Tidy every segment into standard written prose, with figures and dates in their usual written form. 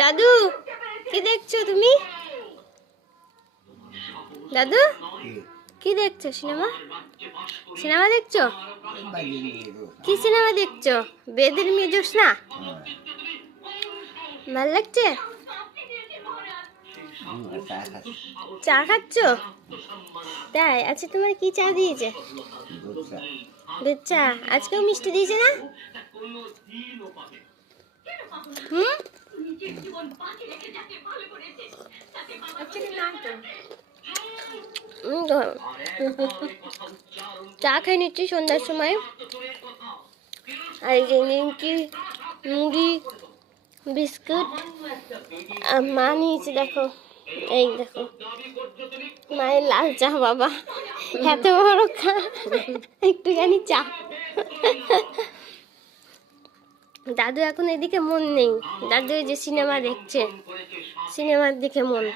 দাদু কি দেখছো তুমি? দাদু কি দেখছো? সিনেমা সিনেমা দেখছো? কি সিনেমা দেখছো? বেদের মেয়ে জোসনা? ভাল লাগছে? চা খাচ্ছ? তাই? আচ্ছা, তোমার কি চা দিয়েছে? দুধ চা। আজকেও মিষ্টি দিয়েছে না? হুম, চা খাই নিচ্ছি সন্ধ্যার সময়। আর এই যে নিমকি, মুড়ি, বিস্কুট মা নিয়েছে। দেখো, এই দেখো মায়ের লাল চা। বাবা এত বড় খা, একটুখানি চা। দাদু এখন এদিকে মন নেই। দাদু এই যে সিনেমা দেখছে, সিনেমার দিকে মন।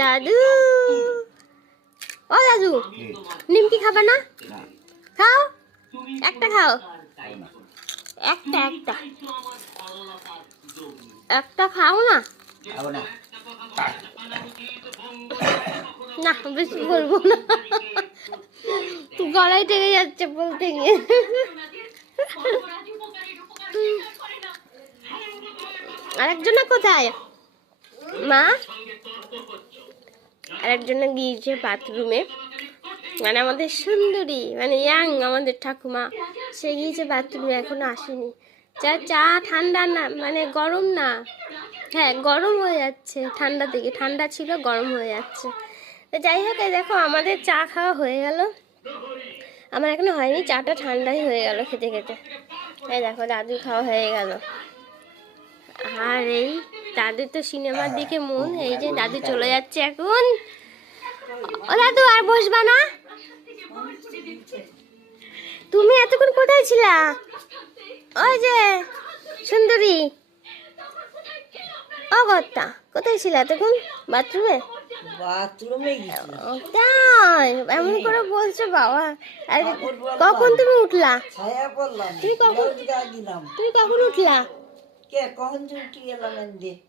দাদু, ও দাদু, নিমকি খাবে না? খাও, একটা খাও, একটা একটা একটা খাও না। না, বেশি বলবো না, গলায় টেকে যাচ্ছে বলতে গিয়ে। আরেকজনে কোথায়? মা আরেকজনে গিয়েছে বাথরুমে। মানে আমাদের সুন্দরী, মানে ইয়াং আমাদের ঠাকুমা, সে গিয়েছে বাথরুমে, এখনো আসেনি। চা ঠান্ডা না, মানে গরম না, হ্যাঁ গরম হয়ে যাচ্ছে। ঠান্ডা থেকে ঠান্ডা ছিল, গরম হয়ে যাচ্ছে। তো যাই হোক, এই দেখো আমাদের চা খাওয়া হয়ে গেল। আমার এখনো হয়নি, চাটা ঠান্ডাই হয়ে গেল খেতে খেতে। এই দেখো দাদু খাওয়া হয়ে গেল। আর এই দাদুর তো সিনেমার দিকে মন। এই যে দাদু চলে যাচ্ছে এখন। ও দাদু, আর বসবা না? তুমি এতক্ষণ কোথায় ছিলা? ওই যে সুন্দরী, ও কর্তা, কোথায় ছিল এতক্ষণ? বাথরুমে? তাই এমন করে বলছো বাবা? আর কখন তুমি উঠলা? তুমি কখন উঠলা?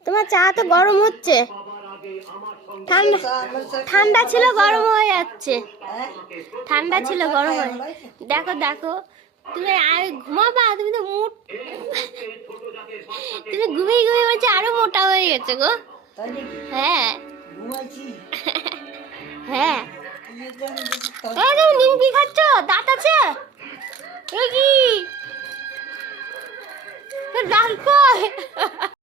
তোমার চা তো গরম হচ্ছে। ঠান্ডা ঠান্ডা ছিল, গরম হয়ে যাচ্ছে। ঠান্ডা ছিল, গরম হয়ে। দেখো দেখো, তুমি আর ঘুমাবা? তুমি তো তুমি ঘুমিয়ে ঘুমিয়ে বলছো আরো মোটা হয়ে গেছে গো। হ্যাঁ হ্যাঁ, তুমি নিমকি খাচ্ছ? দাঁত আছে? কি দাঁত কই?